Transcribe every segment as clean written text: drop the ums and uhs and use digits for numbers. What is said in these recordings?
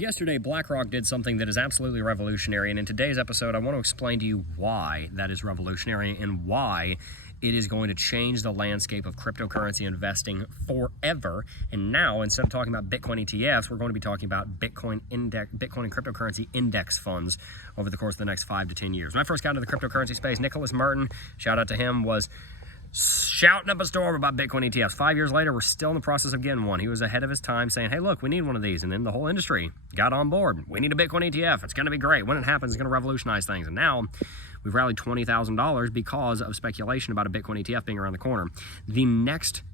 Yesterday, Blackrock did something that is absolutely revolutionary, and in today's episode, I want to explain to you why that is revolutionary and why it is going to change the landscape of cryptocurrency investing forever. And now, instead of talking about Bitcoin ETFs, we're going to be talking about Bitcoin and cryptocurrency index funds over the course of the next 5 to 10 years. When I first got into the cryptocurrency space, Nicholas Merton, shout out to him, was shouting up a storm about Bitcoin ETFs. 5 years later, we're still in the process of getting one. He was ahead of his time saying, hey, look, we need one of these. And then the whole industry got on board. We need a Bitcoin ETF. It's going to be great. When it happens, it's going to revolutionize things. And now we've rallied $20,000 because of speculation about a Bitcoin ETF being around the corner. The next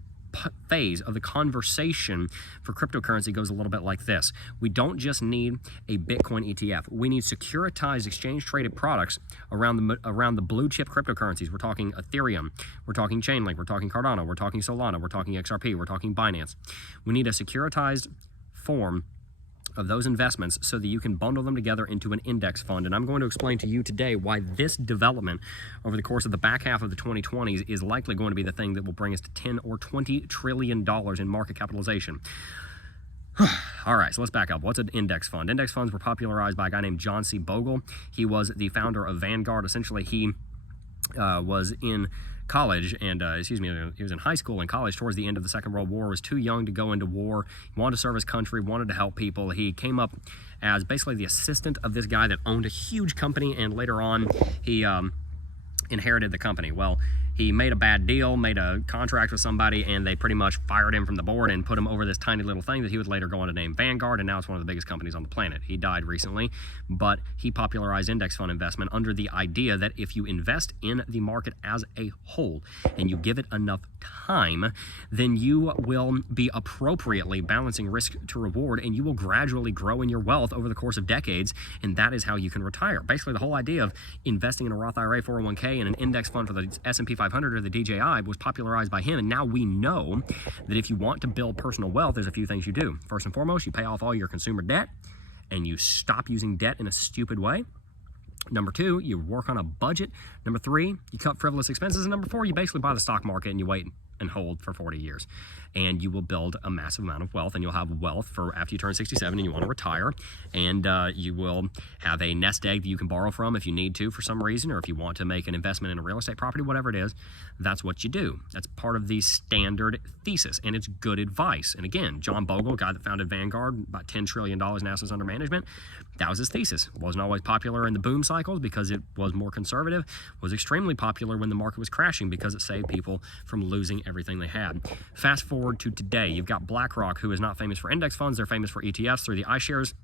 phase of the conversation for cryptocurrency goes a little bit like this. We don't just need a Bitcoin ETF. We need securitized exchange-traded products around the blue chip cryptocurrencies. We're talking Ethereum, we're talking Chainlink, we're talking Cardano, we're talking Solana, we're talking XRP, we're talking Binance. We need a securitized form of those investments so that you can bundle them together into an index fund. And I'm going to explain to you today why this development over the course of the back half of the 2020s is likely going to be the thing that will bring us to 10 or $20 trillion in market capitalization. All right, so let's back up. What's an index fund? Index funds were popularized by a guy named John C. Bogle. He was the founder of Vanguard. Essentially, he was in college and he was in high school and college towards the end of the Second World War, was too young to go into war, wanted to serve his country, wanted to help people. He came up as basically the assistant of this guy that owned a huge company, and later on he inherited the company. Well, he made a bad deal, made a contract with somebody, and they pretty much fired him from the board and put him over this tiny little thing that he would later go on to name Vanguard, and now it's one of the biggest companies on the planet. He died recently, but he popularized index fund investment under the idea that if you invest in the market as a whole and you give it enough time, then you will be appropriately balancing risk to reward, and you will gradually grow in your wealth over the course of decades, and that is how you can retire. Basically, the whole idea of investing in a Roth IRA, 401k, and an index fund for the S&P 500 or the DJI was popularized by him, and now we know that if you want to build personal wealth, there's a few things you do. First and foremost, you pay off all your consumer debt, and you stop using debt in a stupid way. Number 2, you work on a budget. Number 3, you cut frivolous expenses. And number 4, you basically buy the stock market and you wait and hold for 40 years. And you will build a massive amount of wealth, and you'll have wealth for after you turn 67 and you want to retire. And you will have a nest egg that you can borrow from if you need to for some reason, or if you want to make an investment in a real estate property, whatever it is, that's what you do. That's part of the standard thesis, and it's good advice. And again, John Bogle, guy that founded Vanguard, about $10 trillion in assets under management, that was his thesis. It wasn't always popular in the boom cycles because it was more conservative. It was extremely popular when the market was crashing because it saved people from losing everything they had. Fast forward to today, you've got Blackrock, who is not famous for index funds. They're famous for ETFs through the iShares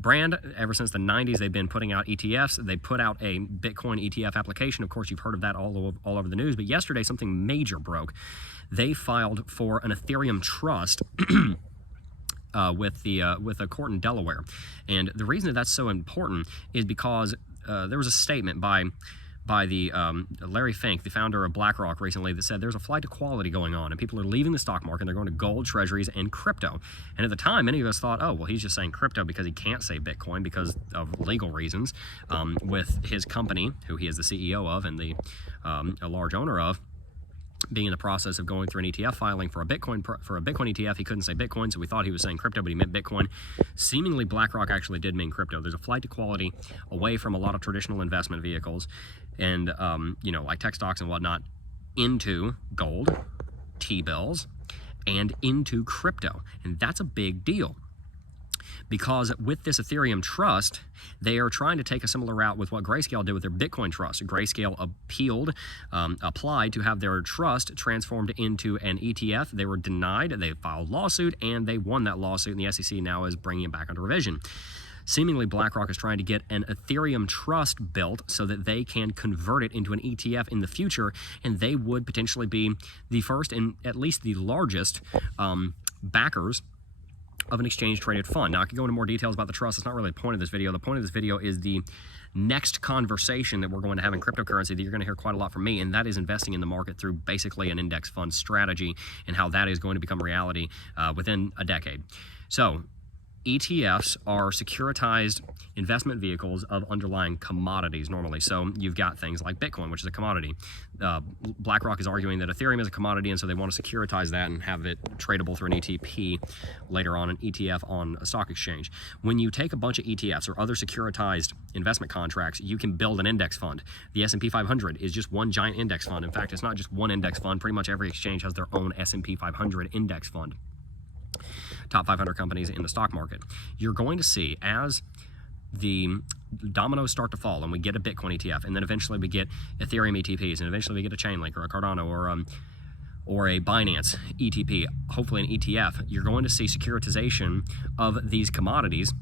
brand. Ever since the 90s, they've been putting out ETFs. They put out a Bitcoin ETF application. Of course, you've heard of that all over the news. But yesterday, something major broke. They filed for an Ethereum trust with a court in Delaware. And the reason that that's so important is because there was a statement by the Larry Fink, the founder of Blackrock, recently that said there's a flight to quality going on, and people are leaving the stock market and they're going to gold, treasuries, and crypto. And at the time, many of us thought, oh, well, he's just saying crypto because he can't say Bitcoin because of legal reasons, with his company, who he is the CEO of and a large owner of, being in the process of going through an ETF filing for a Bitcoin ETF. He couldn't say Bitcoin, so we thought he was saying crypto, but he meant Bitcoin. Seemingly, Blackrock actually did mean crypto. There's a flight to quality away from a lot of traditional investment vehicles and, like tech stocks and whatnot, into gold, T-bills, and into crypto. And that's a big deal, because with this Ethereum trust, they are trying to take a similar route with what Grayscale did with their Bitcoin trust. Grayscale applied to have their trust transformed into an ETF. They were denied. They filed lawsuit, and they won that lawsuit, and the SEC now is bringing it back under revision. Seemingly, Blackrock is trying to get an Ethereum trust built so that they can convert it into an ETF in the future, and they would potentially be the first and at least the largest backers of an exchange-traded fund. Now, I could go into more details about the trust. It's not really the point of this video. The point of this video is the next conversation that we're going to have in cryptocurrency that you're going to hear quite a lot from me, and that is investing in the market through basically an index fund strategy and how that is going to become reality within a decade. So, ETFs are securitized investment vehicles of underlying commodities normally. So you've got things like Bitcoin, which is a commodity. Blackrock is arguing that Ethereum is a commodity, and so they want to securitize that and have it tradable through an ETP later on, an ETF on a stock exchange. When you take a bunch of ETFs or other securitized investment contracts, you can build an index fund. The S&P 500 is just one giant index fund. In fact, it's not just one index fund. Pretty much every exchange has their own S&P 500 index fund. Top 500 companies in the stock market. You're going to see as the dominoes start to fall and we get a Bitcoin ETF, and then eventually we get Ethereum ETPs, and eventually we get a Chainlink or a Cardano or a Binance ETP, hopefully an ETF, you're going to see securitization of these commodities.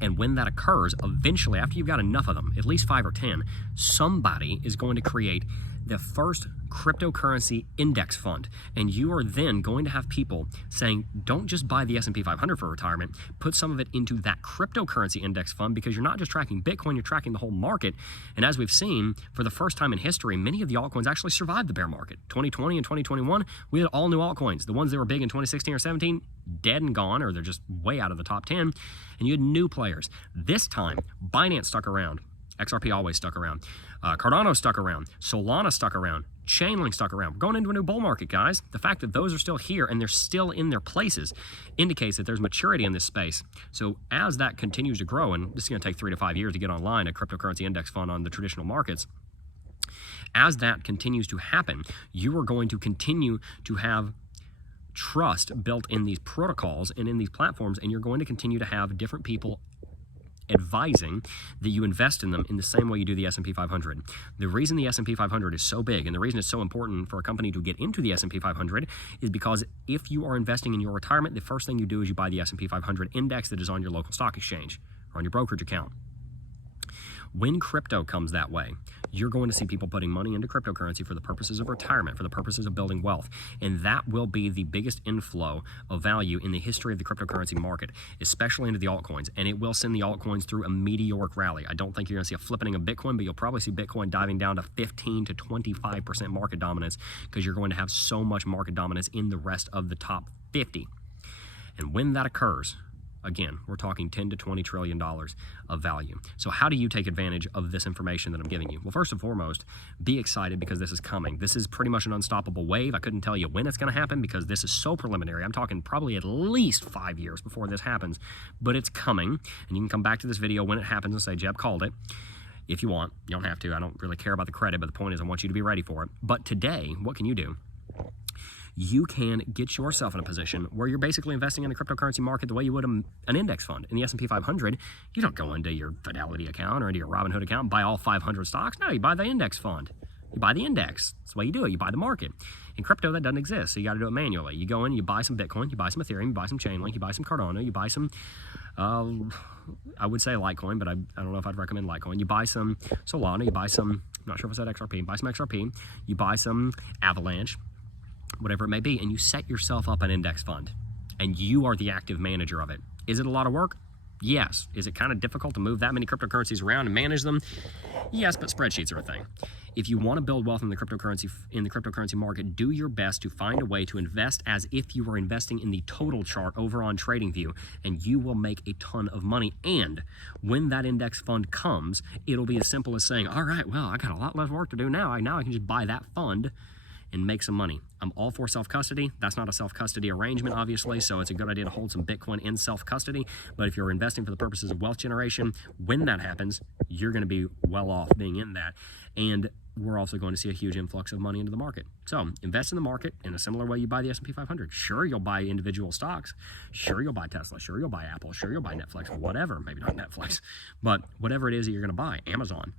And when that occurs, eventually, after you've got enough of them, at least 5 or 10, somebody is going to create the first cryptocurrency index fund. And you are then going to have people saying, don't just buy the S&P 500 for retirement, put some of it into that cryptocurrency index fund, because you're not just tracking Bitcoin, you're tracking the whole market. And as we've seen, for the first time in history, many of the altcoins actually survived the bear market. 2020 and 2021, we had all new altcoins. The ones that were big in 2016 or 17, dead and gone, or they're just way out of the top 10. And you had new players. This time, Binance stuck around. XRP always stuck around. Cardano stuck around. Solana stuck around. Chainlink stuck around. We're going into a new bull market, guys. The fact that those are still here and they're still in their places indicates that there's maturity in this space. So as that continues to grow, and this is going to take 3 to 5 years to get online, a cryptocurrency index fund on the traditional markets, as that continues to happen, you are going to continue to have trust built in these protocols and in these platforms, and you're going to continue to have different people advising that you invest in them in the same way you do the S&P 500. The reason the S&P 500 is so big, and the reason it's so important for a company to get into the S&P 500, is because if you are investing in your retirement, the first thing you do is you buy the S&P 500 index that is on your local stock exchange or on your brokerage account. When crypto comes that way, you're going to see people putting money into cryptocurrency for the purposes of retirement, for the purposes of building wealth. And that will be the biggest inflow of value in the history of the cryptocurrency market, especially into the altcoins. And it will send the altcoins through a meteoric rally. I don't think you're going to see a flippening of Bitcoin, but you'll probably see Bitcoin diving down to 15 to 25% market dominance, because you're going to have so much market dominance in the rest of the top 50. And when that occurs, again, we're talking $10 to $20 trillion of value. So how do you take advantage of this information that I'm giving you? Well, first and foremost, be excited, because this is coming. This is pretty much an unstoppable wave. I couldn't tell you when it's going to happen because this is so preliminary. I'm talking probably at least 5 years before this happens, but it's coming. And you can come back to this video when it happens and say, Jeb called it. If you want, you don't have to. I don't really care about the credit, but the point is I want you to be ready for it. But today, what can you do? You can get yourself in a position where you're basically investing in the cryptocurrency market the way you would an index fund. In the S&P 500, you don't go into your Fidelity account or into your Robinhood account and buy all 500 stocks. No, you buy the index fund. You buy the index. That's the way you do it. You buy the market. In crypto, that doesn't exist, so you got to do it manually. You go in, you buy some Bitcoin, you buy some Ethereum, you buy some Chainlink, you buy some Cardano, you buy some, I would say Litecoin, but I don't know if I'd recommend Litecoin. You buy some Solana, you buy some, I'm not sure if I said XRP, you buy some XRP, you buy some Avalanche, whatever it may be, and you set yourself up an index fund, and you are the active manager of it. Is it a lot of work? Yes. Is it kind of difficult to move that many cryptocurrencies around and manage them? Yes, but spreadsheets are a thing. If you want to build wealth in the cryptocurrency market, do your best to find a way to invest as if you were investing in the total chart over on TradingView, and you will make a ton of money. And when that index fund comes, it'll be as simple as saying, all right, well, I got a lot less work to do now. Now I can just buy that fund and make some money. I'm all for self-custody. That's not a self-custody arrangement, obviously, so it's a good idea to hold some Bitcoin in self-custody. But if you're investing for the purposes of wealth generation, when that happens, you're going to be well off being in that. And we're also going to see a huge influx of money into the market. So invest in the market in a similar way you buy the S&P 500. Sure, you'll buy individual stocks. Sure, you'll buy Tesla. Sure, you'll buy Apple. Sure, you'll buy Netflix. Whatever. Maybe not Netflix. But whatever it is that you're going to buy, Amazon.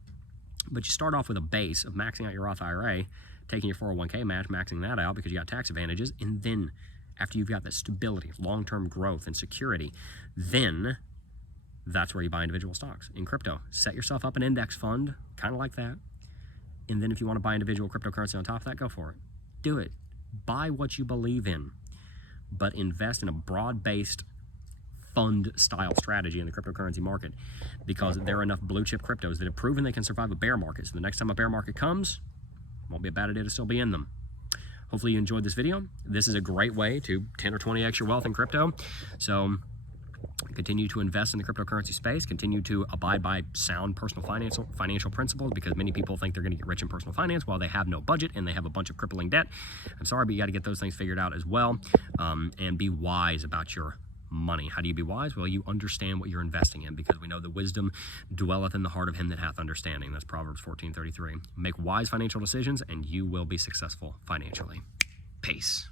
But you start off with a base of maxing out your Roth IRA, taking your 401k match, maxing that out because you got tax advantages, and then after you've got that stability, long-term growth, and security, then that's where you buy individual stocks. In crypto, set yourself up an index fund, kind of like that, and then if you want to buy individual cryptocurrency on top of that, go for it. Do it. Buy what you believe in, but invest in a broad-based fund-style strategy in the cryptocurrency market, because there are enough blue-chip cryptos that have proven they can survive a bear market. So the next time a bear market comes, won't be a bad idea to still be in them. Hopefully you enjoyed this video. This is a great way to 10 or 20x your wealth in crypto. So Continue to invest in the cryptocurrency space. Continue to abide by sound personal financial principles, because many people think they're going to get rich in personal finance while they have no budget and they have a bunch of crippling debt. I'm sorry, but you got to get those things figured out as well, and be wise about your money. How do you be wise? Well, you understand what you're investing in, because we know the wisdom dwelleth in the heart of him that hath understanding. That's Proverbs 14:33. Make wise financial decisions and you will be successful financially. Peace.